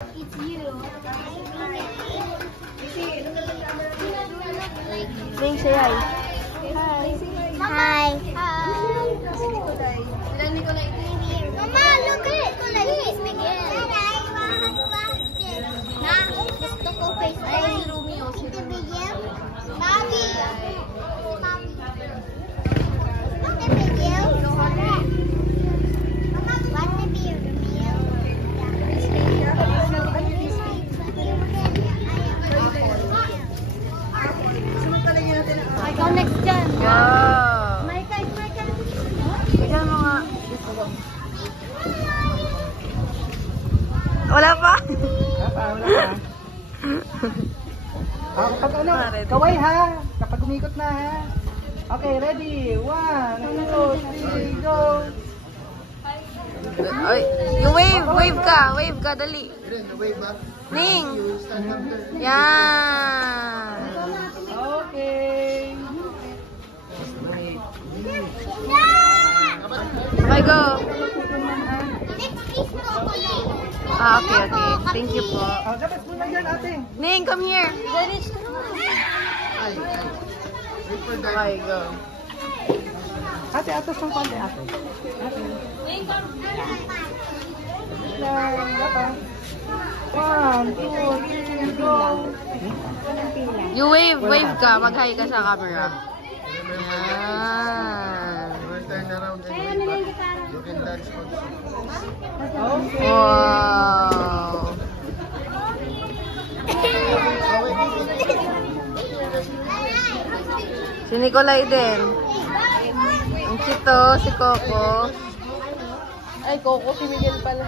It's you. Say hi. Hi. Mama, look at Nicolai. He's Miguel. Na, gusto ko face time. Ito Miguel. Mami. Ito Miguel. Mama, what's the beer? Ikaw next dyan. Wow. Michael. Tignan mo nga. Wala pa? Wala pa. Kapag ano, kaway ha. Kapag umikot na ha. Okay, ready. 1, 2, 3, go. Ay, yung wave ka, dali. Ning. Yan. Okay. Okay, go. Next is chocolate. Okay. Thank you po. Dapat muna yan ate. Ning, come here. Okay, go. Ate, atos ng konti ate. Ate. Dapat. 1, 2, 3, go. You wave ka. Mag-hi ka sa camera. Yan. Wow. Si Nicolai din. Ang chito, si Coco. Ay, Coco, si Miguel pala.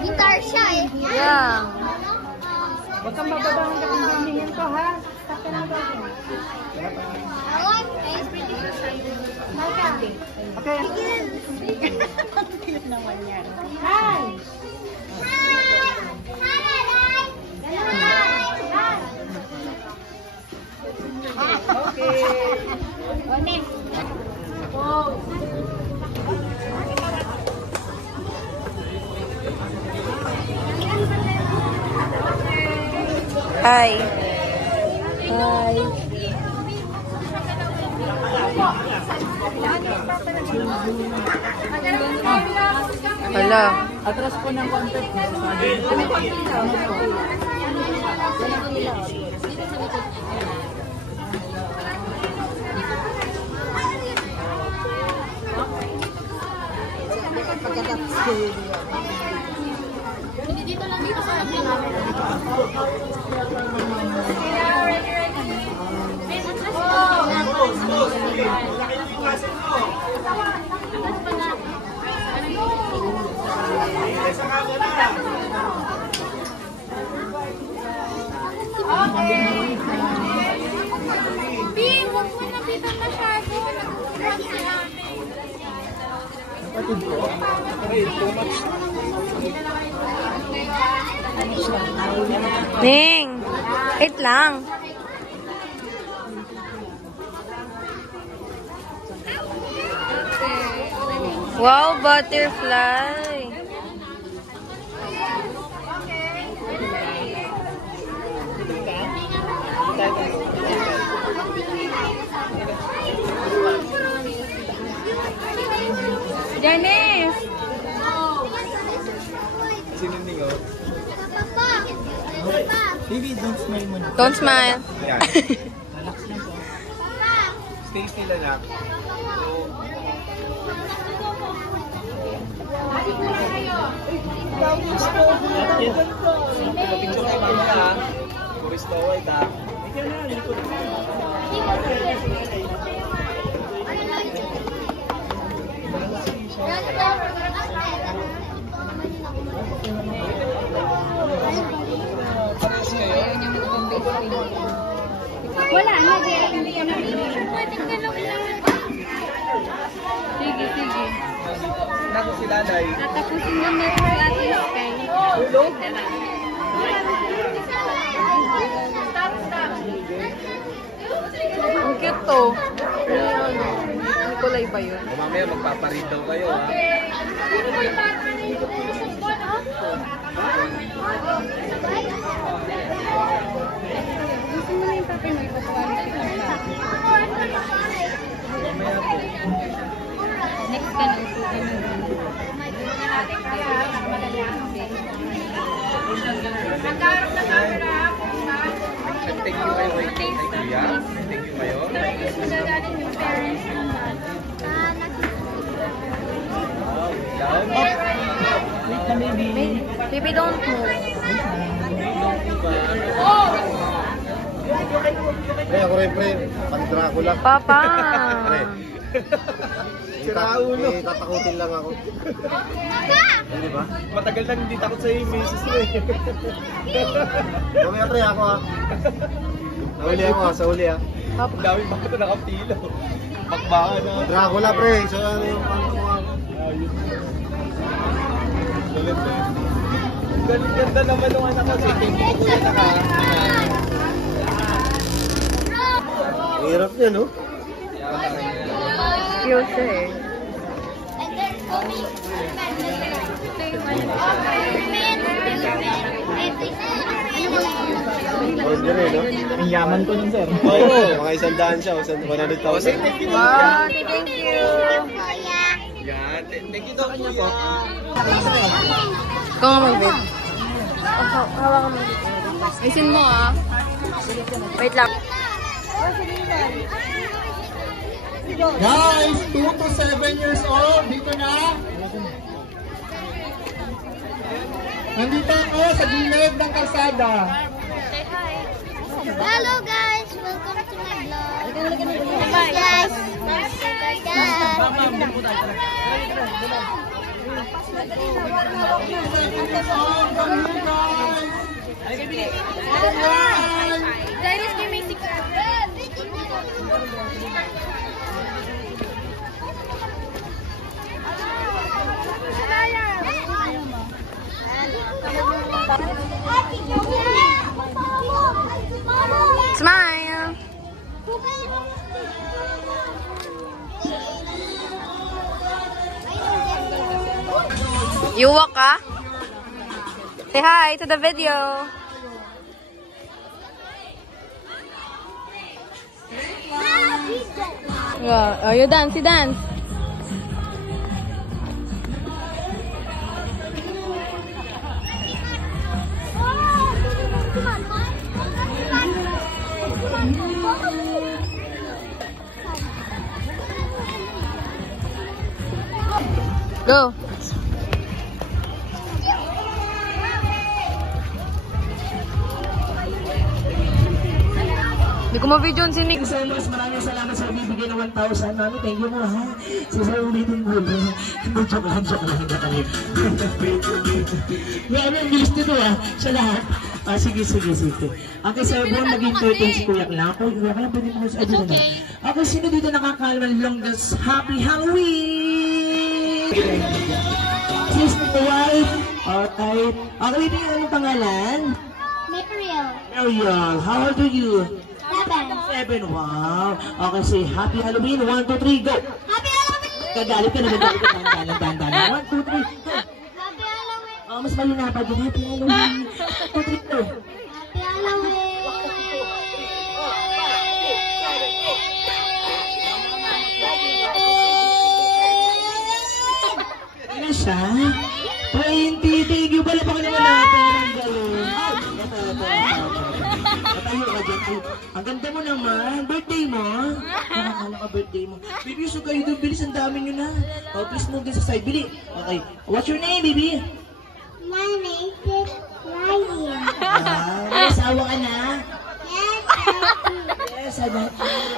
Guitar siya eh. Yeah. Huwag kang bababa hanggang hingin ko ha. Sakta lang gawin. Okay. Hi! Okay. Hi. Hala. Atras po ng konti. Dito lang dito sa atin. Huwag mo nabitan masyado. Ning, wait lang. Wow, butterfly. Janice. Sininding oh. Papa! Baby, don't smile mo na. Don't smile. Yeah. Relax lang po. Stay still lang. Picture kay mama ha. Puristo white ha. Ikaw na, likod. Pares kayo? Wala na, hindi yan. Pwedeng galaw lang. Sige. Naku si Lalay. Tatapusin na meron sa ating sky. Tulog? Ang cute to. kulay ba yun? O mamaya magpaparid daw kayo, ha? Gusto mo na yung papel mo, ipapawalik kita na. Mamaya po. Next ka na. Thank you kayo, wait. Thank you, yeah? Thank you kayo. Down. Wait na, baby. Baby, don't move. Pre, ako rin, pre. Pag Dracula. Papa! Sira ulo. Tatakutin lang ako. Di ba? Matagal nang hindi takot sa'yo yung misis mo, eh. Mamaya, pre, ako ha. Sa uli ako ha, sa uli ha. Ang dami ba ito nakapilo? Bakbakan na. Dracula, pre. So, ano yung pang-tuwag? Ayun. Galit eh. Ganda naman nung anak ko. Sige, hindi ko kuya na ka. Hirap niya, no? Cute siya eh. Order eh, no? Ang yaman ko nun, sir. Oo, mga 100 siya. 100,000. Wow, thank you. Yan. Thank you daw, kuya. Ikaw nga mag-babe. Hawakan mo. Isin mo ah. Wait lang. Guys, 2 to 7 years old, dito na. Nandito ako sa gilid ng kalsada. Hello guys, welcome to my vlog. Hi guys. Darius, give me Smile. You walk ah? Say hi to the video. Yeah. Oh, you dance, you dance. Go. Hindi ko ma-video si Nick. Mas maraming salamat sa bibigay ng 1,000. Mami, thank you mo ha. Sa ulitin mo. Hindi, joke lang. May ano yung list nito ha, sa lahat. Sige. Okay, sa buwan maging 13 kuyak lang. Kuya ka lang, pwede mo sa adyo na. Okay, sino dito nakakalaman longest Happy Halloween? Sis the wife. Alright. Okay, baby, anong pangalan? Mariel, how old are you? 7. Wow. Okay, say Happy Halloween. 1, 2, 3, go. Happy Halloween! Kagalit ka naman. Dahan. 1, 2, 3. Happy Halloween! Oh, mas malinaw pa din. Happy Halloween. 1, 2, 3, go. Happy Halloween! Ano siya? 20. Thank you. Pala pa ka naman natin. Ang galing. Tayo ka dyan. Ang ganda mo naman. Birthday mo? Nakakala ka birthday mo. Baby, so kayo doon. Bilis, ang dami nyo na. Oh, please move din sa side. Bili. Okay. What's your name, baby? My name is Ryan. May asawa ka na? Yes, anak.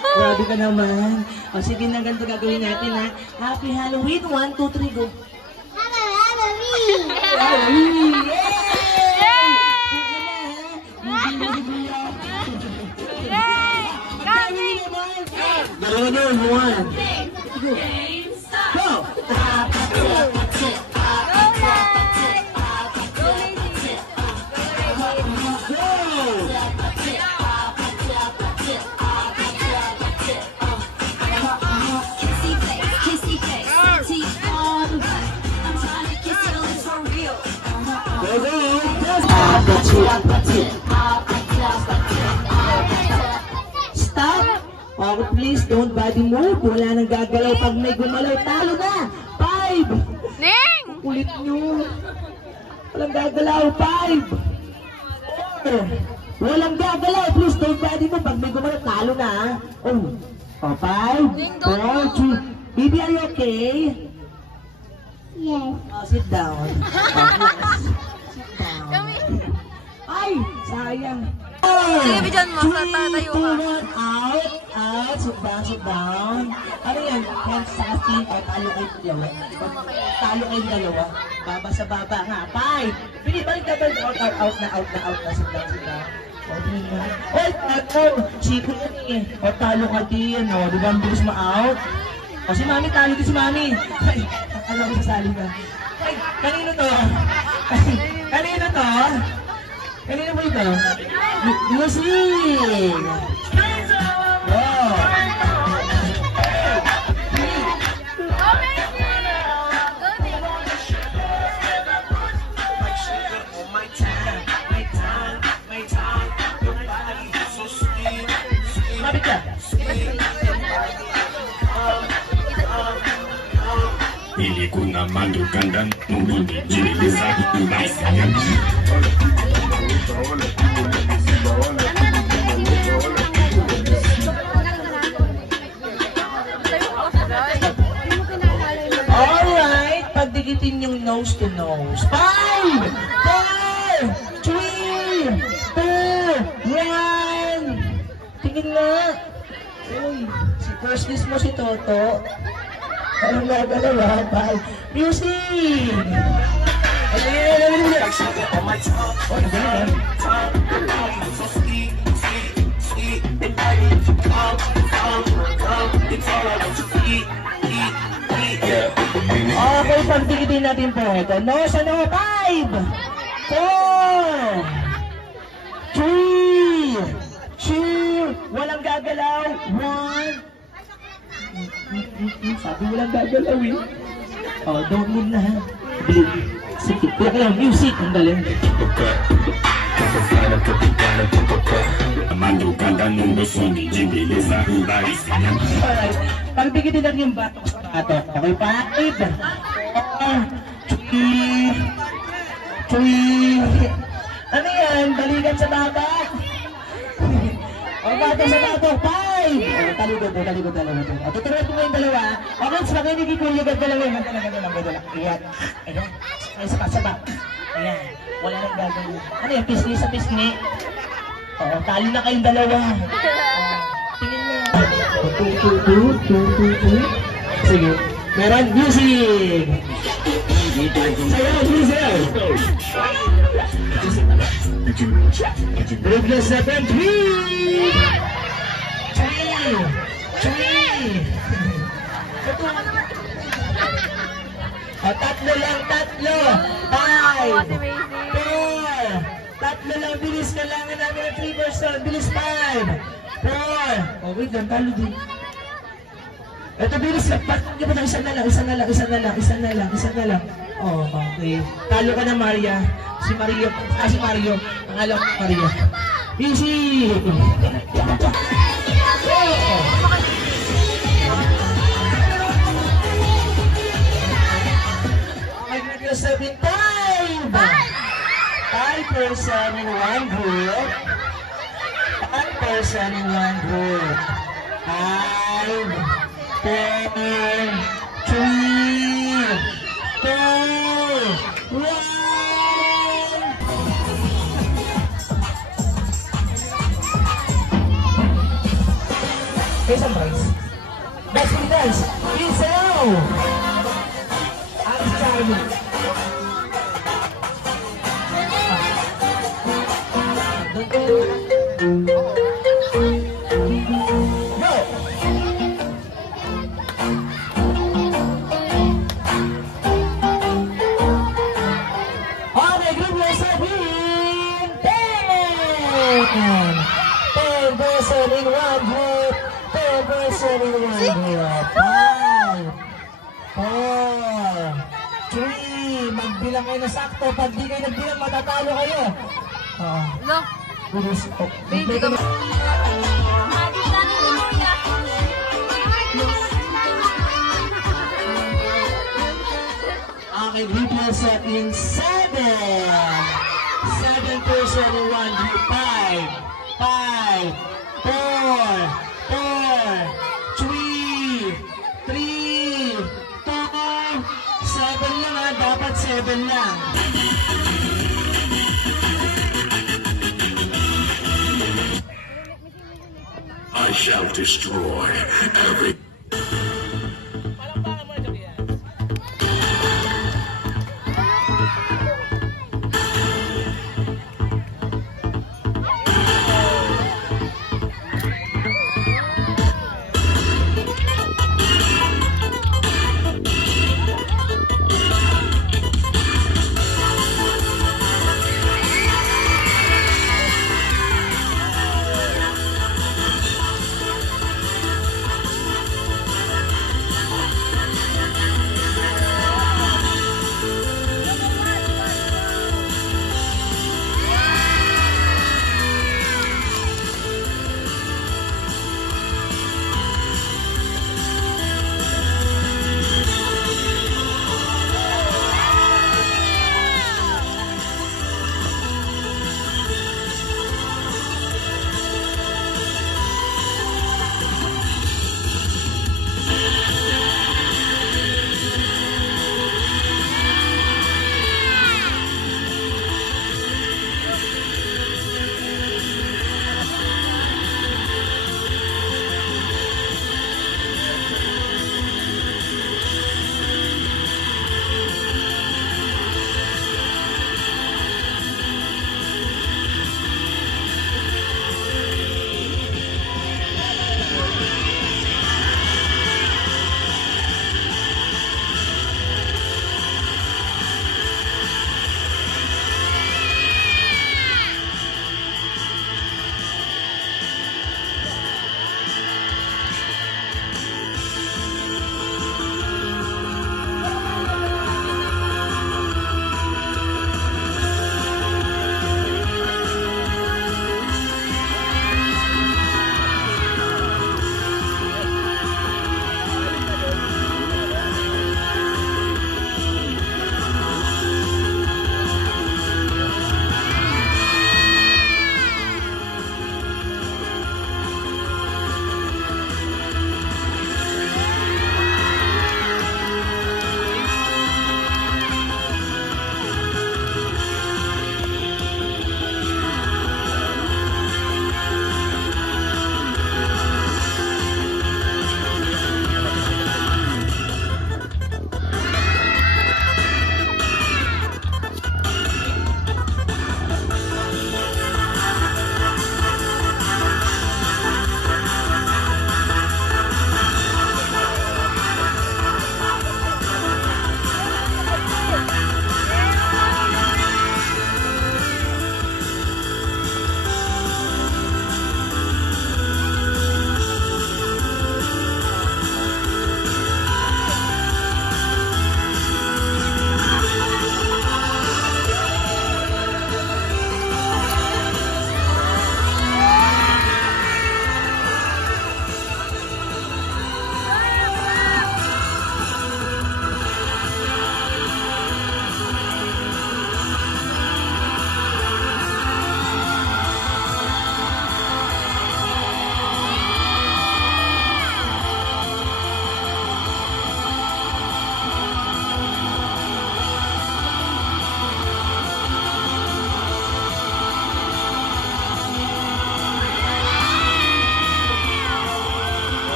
Grabe ka naman. O sige na, ganito gagawin natin ha. Happy Halloween. 1, 2, 3, go. Happy Halloween! Halloween! Another one. Go. Stop! Okay, please, don't body move. Wala nang gagalaw. Pag may gumalaw, talo na! 5! Ning! Kulit nyo. Walang gagalaw. 5! 4! Walang gagalaw. Please, don't body move. Pag may gumalaw, talo na. Oh, 5, 4, 3. Baby, are you okay? Yes. Oh, sit down. Sit down. Ay, sayang. Sige, bidyan mo. Sa tatayo ka. 2, 1, out, sit down. Ano yan? Hands sa akin, o talo kayo dalawa. Talo kayo dalawa. Baba sa baba nga. 5. Bili, balik na, out na, sit down. O, din na. Oy, tato. Siko yan eh. O, talo ka din, o. Di ba ang bilis ma-out? O, si Mami, talo din si Mami. Ay, alam ko sasali ka. Ay, kanino to? Kanino to? Kanino mo ito? Music! Wow! Mabit ka! Ili kuna mandukandan Mungini jiniliza Unaisanya Alright, pagdikitin yung nose to nose. 5, 4, 3, 2, 1. Tingin nga. Uy, si first kiss mo si Toto. Ano na dalawa? 5. Music! Okay, pagdikitin natin po ito. Nose ano? 5, 4, 3, 2, walang gagalaw. 1. Sabi walang gagalaw eh. Oh, don't move na ha. Sige, kaya music. Ang galing. Mandukandan Mungini jiniliza Unaisanya Alright, pagdikitin natin yung batok sa batok. Okay, 5, 4, 3. Ano yan? Balikan sa baba. O, batok sa batok. 5. Talikod dalawa. O, tuturuan ko yung dalawa. Okay, sa mga nagkikulig ang dalawa. Magdala. Ayan. Ay, sabak. Ayan. Wala nang gagawin. Ano yan? Pisngi sa pisngi. Oo, tali na kayong dalawa. Tingin mo. Sige. Meron music. Sayaw, music. Group na 7, 3. O, tatlo. 5, 4. Tatlo lang, bilis. Kailangan namin ng 3 person. Bilis, 5, 4. Oh, wait lang, talo din. Ito, bilis lang. Hindi mo na, isa na lang. Oh, okay. Talo ka na, Maria. Si Mario. Ang alam ko, Maria. Easy! Okay, 7 time! 5 person in one group. 5 person in one group. 5, 4, 3, 2, 1. Okay, some rice. That's what it does. Please hello. I'm starving. Magbilang kayo na sakto. Pag di kayo nagbilang, matatalo kayo. Lo, Bilis. baby ka. Okay, group na set in 7. 7 person in 1 group. 5, 5, 4, 4, 3, 3, 2, 7 lang ha. Dapat 7 lang. I shall destroy every...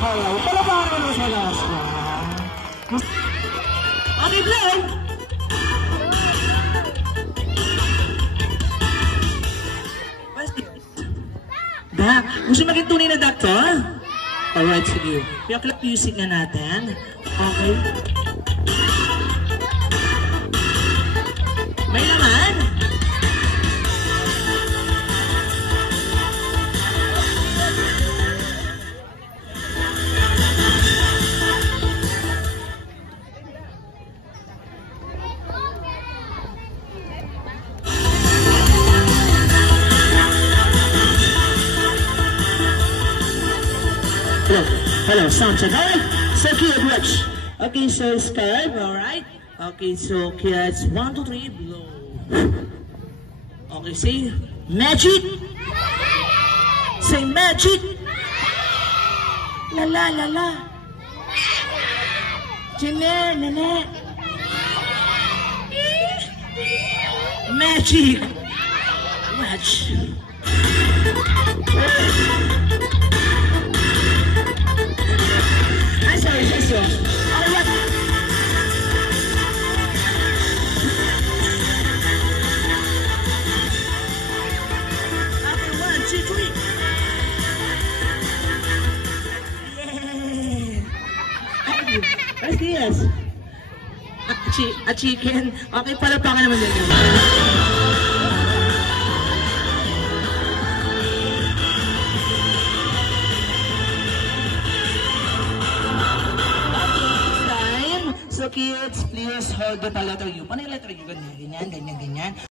Hello, palabaran mo sa last one. Okay, play! Dak, gusto maging tunay na doctor? Alright, sige. Kaya music na natin. Okay. May naman? something, alright? So cute, watch. Okay, so scarf, alright? Okay, so kids, 1, 2, 3, blow. Okay, say magic. Say magic. La la la la. Jeanette, Nanette. Magic. Watch. I'm sorry, that's wrong. Oh, what? Okay, 1, 2, 3. Yeah. Where's this? A chicken. Okay, palapakan naman din. So kids, please hold the letter U. Paano yung letter U? Ganyan, ganyan, ganyan, ganyan.